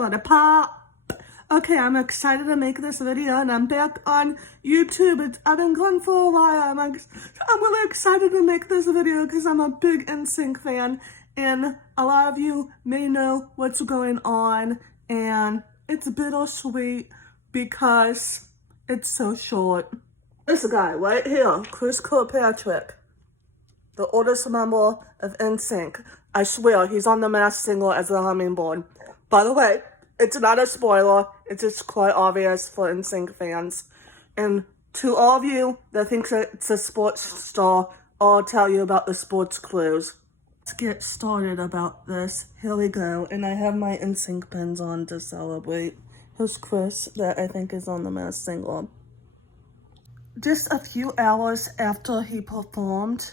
What a pop! Okay, I'm excited to make this video and I'm back on YouTube. I've been gone for a while. I'm really excited to make this video because I'm a big NSYNC fan and a lot of you may know what's going on and it's bittersweet because it's so short. This guy right here, Chris Kirkpatrick, the oldest member of NSYNC. I swear, he's on The Masked Singer as the hummingbird. By the way, it's not a spoiler. It's just quite obvious for NSYNC fans. And to all of you that think it's a sports star, I'll tell you about the sports clues. Let's get started about this. Here we go. And I have my NSYNC pins on to celebrate. Here's Chris, that I think is on The Masked Singer. Just a few hours after he performed,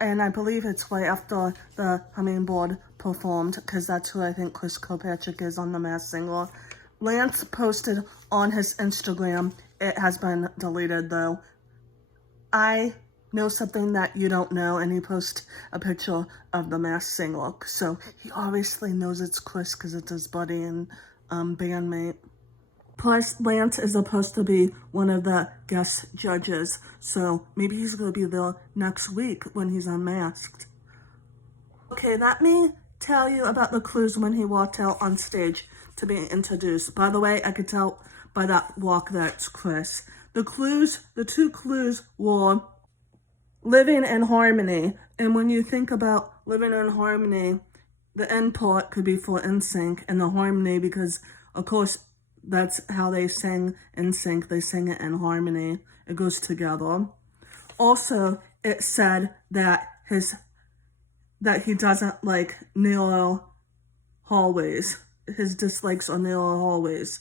and I believe it's right after the hummingbird performed, because that's who I think Chris Kirkpatrick is on The Masked Singer. Lance posted on his Instagram. It has been deleted though. I know something that you don't know, and he posted a picture of The Masked Singer. So he obviously knows it's Chris because it's his buddy and bandmate. Plus, Lance is supposed to be one of the guest judges, so maybe he's going to be there next week when he's unmasked. Okay, let me tell you about the clues when he walked out on stage to be introduced. By the way, I could tell by that walk that's Chris. The two clues were living in harmony, and when you think about living in harmony, the end part could be for NSYNC, and the harmony because, of course, that's how they sing NSYNC. They sing it in harmony. It goes together. Also, it said that he doesn't like narrow hallways. His dislikes are narrow hallways.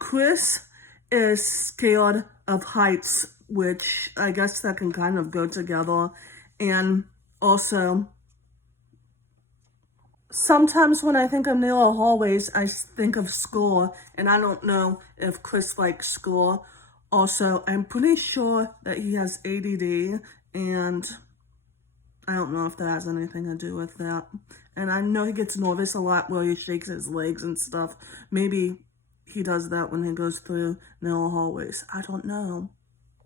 Chris is scared of heights, which I guess that can kind of go together. And also, sometimes when I think of narrow hallways, I think of school, and I don't know if Chris likes school. Also, I'm pretty sure that he has ADD, and I don't know if that has anything to do with that. And I know he gets nervous a lot where he shakes his legs and stuff. Maybe he does that when he goes through narrow hallways. I don't know.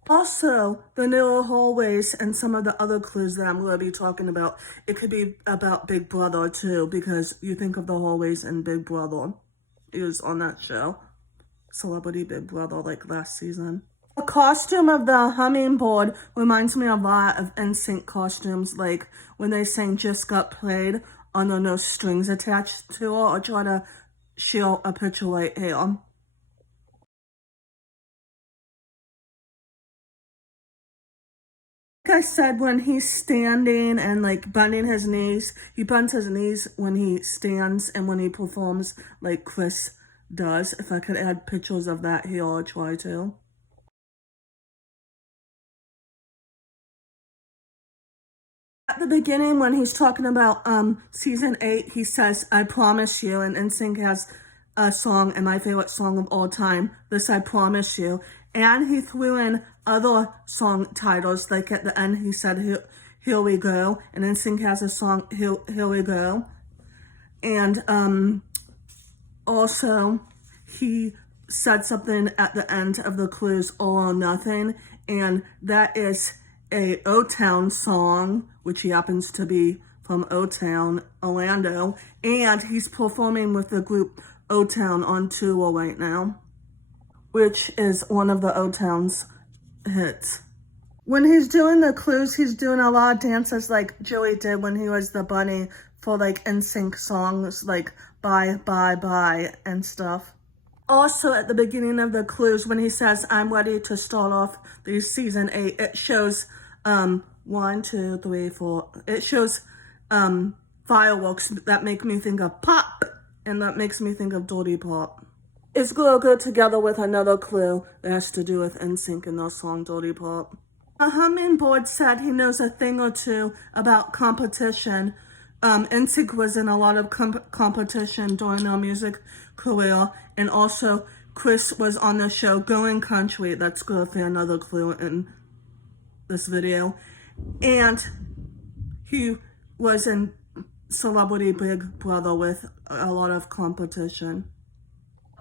Also, the narrow hallways and some of the other clues that I'm going to be talking about, it could be about Big Brother too, because you think of the hallways in Big Brother. He was on that show, Celebrity Big Brother, like last season. The costume of the hummingbird reminds me a lot of NSYNC costumes, like when they sang Just Got Played under no strings attached to it. I'll try to show a picture right here. Like I said, when he's standing and like bending his knees, he bends his knees when he stands and when he performs like Chris does. If I could add pictures of that here, I'll try to. At the beginning, when he's talking about season 8, he says, "I promise you," and NSYNC has a song, and my favorite song of all time, this "I Promise You." And he threw in other song titles, like at the end he said, Here We Go, and NSYNC has a song, Here We Go. And also, he said something at the end of the clues, All or Nothing, and that is a O-Town song, which he happens to be from O-Town, Orlando, and he's performing with the group O-Town on tour right now, which is one of the O-Town's hits. When he's doing the clues, he's doing a lot of dances like Joey did when he was the bunny for like NSYNC songs like Bye, Bye, Bye and stuff. Also, at the beginning of the clues, when he says, I'm ready to start off the season 8, it shows 1, 2, 3, 4. It shows fireworks that make me think of pop, and that makes me think of Dirty Pop. It's going to go together with another clue that has to do with NSYNC and their song Dirty Pop. The hummingbird said he knows a thing or two about competition. NSYNC was in a lot of competition during their music career, and also Chris was on the show Going Country. That's going to be another clue in this video. And he was in celebrity Big Brother with a lot of competition.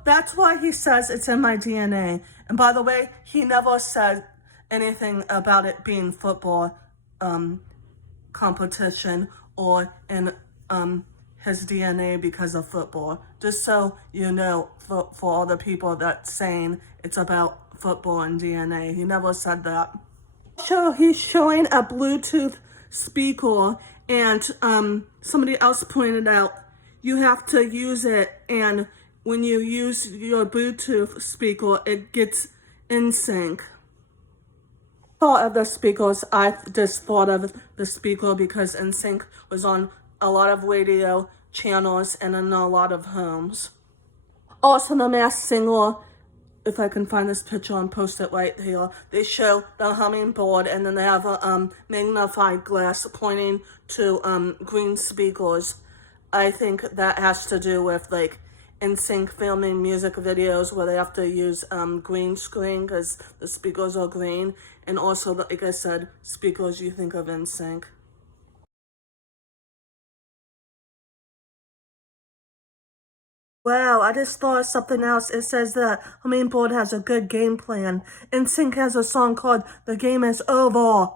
That's why he says it's in my DNA. And by the way, he never said anything about it being football competition or in his DNA because of football. Just so you know, for all the people that's saying it's about football and DNA, he never said that. So he's showing a Bluetooth speaker, and somebody else pointed out you have to use it, and when you use your Bluetooth speaker, it gets in sync. Thought of the speakers, I just thought of the speaker because NSYNC was on a lot of radio channels and in a lot of homes. Also, the Masked Singer, if I can find this picture and post it right here, they show the hummingbird and then they have a magnified glass pointing to green speakers. I think that has to do with like NSYNC filming music videos where they have to use green screen because the speakers are green, and also, like I said, speakers you think of NSYNC. Wow, I just thought of something else. It says that Hummingbird has a good game plan. NSYNC has a song called The Game Is Over.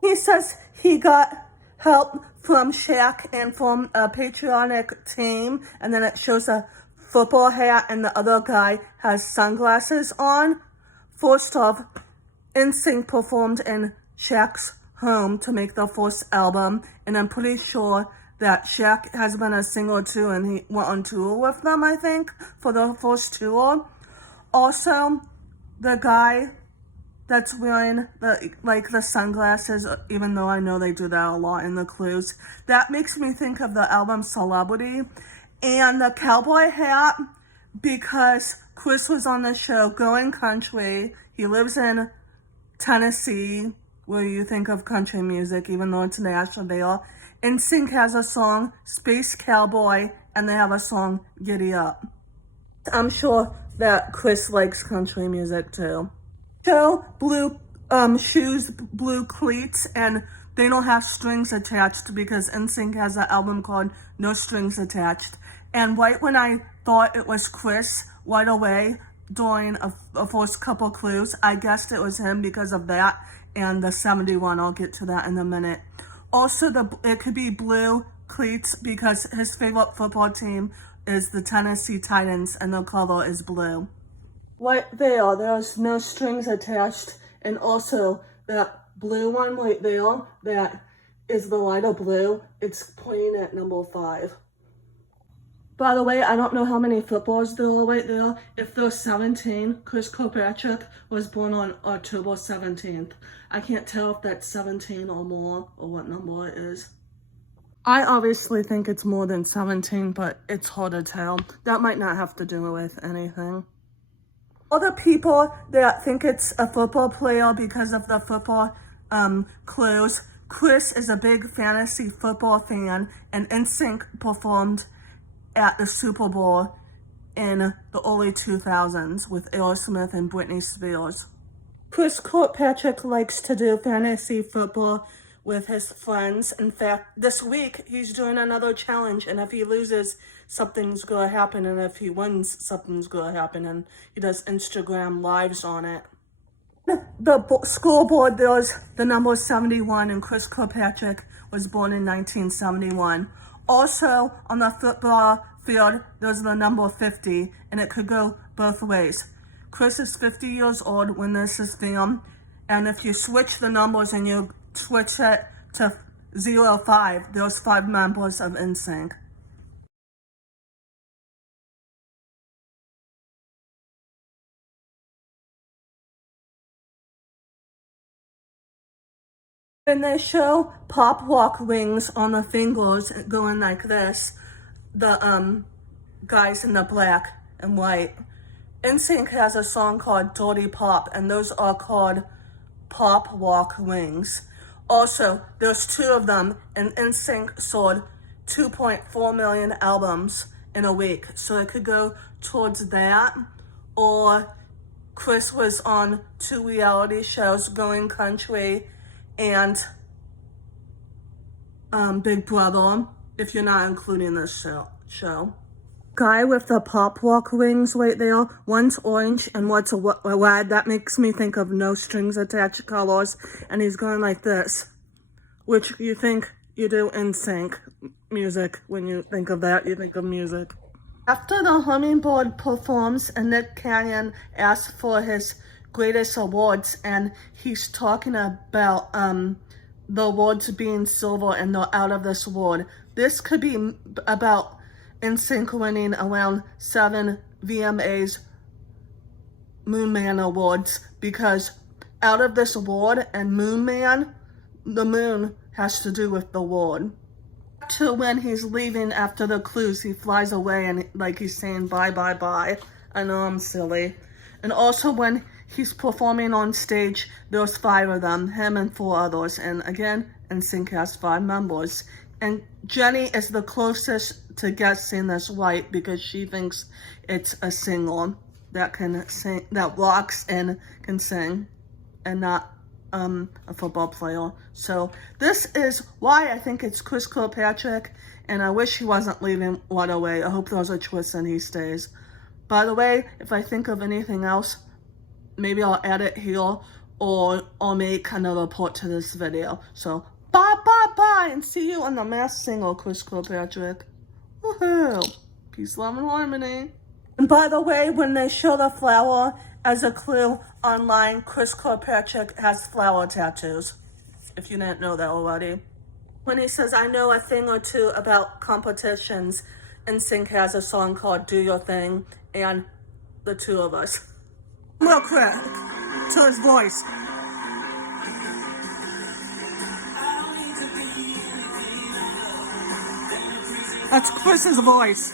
He says he got help from Shaq and from a patriotic team, and then it shows a football hat and the other guy has sunglasses on. First off, NSYNC performed in Shaq's home to make the first album, and I'm pretty sure that Shaq has been a singer too, and he went on tour with them, I think, for the first tour. Also, the guy that's wearing the sunglasses, even though I know they do that a lot in the clues, that makes me think of the album Celebrity. And the cowboy hat, because Chris was on the show Going Country. He lives in Tennessee, where you think of country music, even though it's Nashville. NSYNC has a song, Space Cowboy, and they have a song, Giddy Up. I'm sure that Chris likes country music too. So, blue shoes, blue cleats, and they don't have strings attached because NSYNC has an album called No Strings Attached. And right when I thought it was Chris, right away, during a first couple clues, I guessed it was him because of that and the 71. I'll get to that in a minute. Also, it could be blue cleats because his favorite football team is the Tennessee Titans and the color is blue. Right there's no strings attached, and also that blue one right there, that is the lighter blue, it's pointing at number 5. By the way, I don't know how many footballs there are right there. If there's 17, Chris Kirkpatrick was born on October 17th. I can't tell if that's 17 or more, or what number it is. I obviously think it's more than 17, but it's hard to tell. That might not have to do with anything. Other people that think it's a football player because of the football clues, Chris is a big fantasy football fan, and NSYNC performed at the Super Bowl in the early 2000s with Aerosmith and Britney Spears. Chris Kirkpatrick likes to do fantasy football with his friends. In fact, this week he's doing another challenge, and if he loses, something's gonna happen, and if he wins, something's gonna happen, and he does Instagram lives on it. The scoreboard, there's the number 71, and Chris Kirkpatrick was born in 1971. Also, on the football field, there's the number 50, and it could go both ways. Chris is 50 years old when this is filmed, and if you switch the numbers and you switch it to 05, there's 5 members of NSYNC. And they show pop rock rings on the fingers going like this, the guys in the black and white. NSYNC has a song called Dirty Pop, and those are called pop rock rings. Also, there's 2 of them, and NSYNC sold 2.4 million albums in a week. So it could go towards that, or Chris was on 2 reality shows, Going Country and Big Brother, if you're not including this show. Guy with the pop walk rings right there. One's orange and one's a red. That makes me think of no strings attached colors. And he's going like this, which you think you do in sync music. When you think of that, you think of music. After the Hummingbird performs, and Nick Cannon asks for his greatest awards, and he's talking about the awards being silver and they're out of this world. This could be about NSYNC winning around 7 VMAs Moon Man Awards, because Out of This World and Moon Man, the moon has to do with the world. To when he's leaving after the cruise, he flies away and like he's saying bye, bye, bye. I know I'm silly. And also when he's performing on stage, there's 5 of them, him and 4 others. And again, NSYNC has 5 members. And Jenny is the closest to guessing this right because she thinks it's a singer that can sing, that rocks and can sing, and not a football player. So this is why I think it's Chris Kirkpatrick, and I wish he wasn't leaving right away. I hope there's a twist and he stays. By the way, if I think of anything else, maybe I'll add it here, or I'll make another part to this video. So bye, bye, bye, and see you on the Masked Singer, Chris Kirkpatrick. Woohoo! Peace, love, and harmony. And by the way, when they show the flower as a clue online, Chris Kirkpatrick has flower tattoos, if you didn't know that already. When he says, I know a thing or two about competitions, NSYNC has a song called Do Your Thing, and the 2 of us. Real quick, to his voice. That's Chris's voice.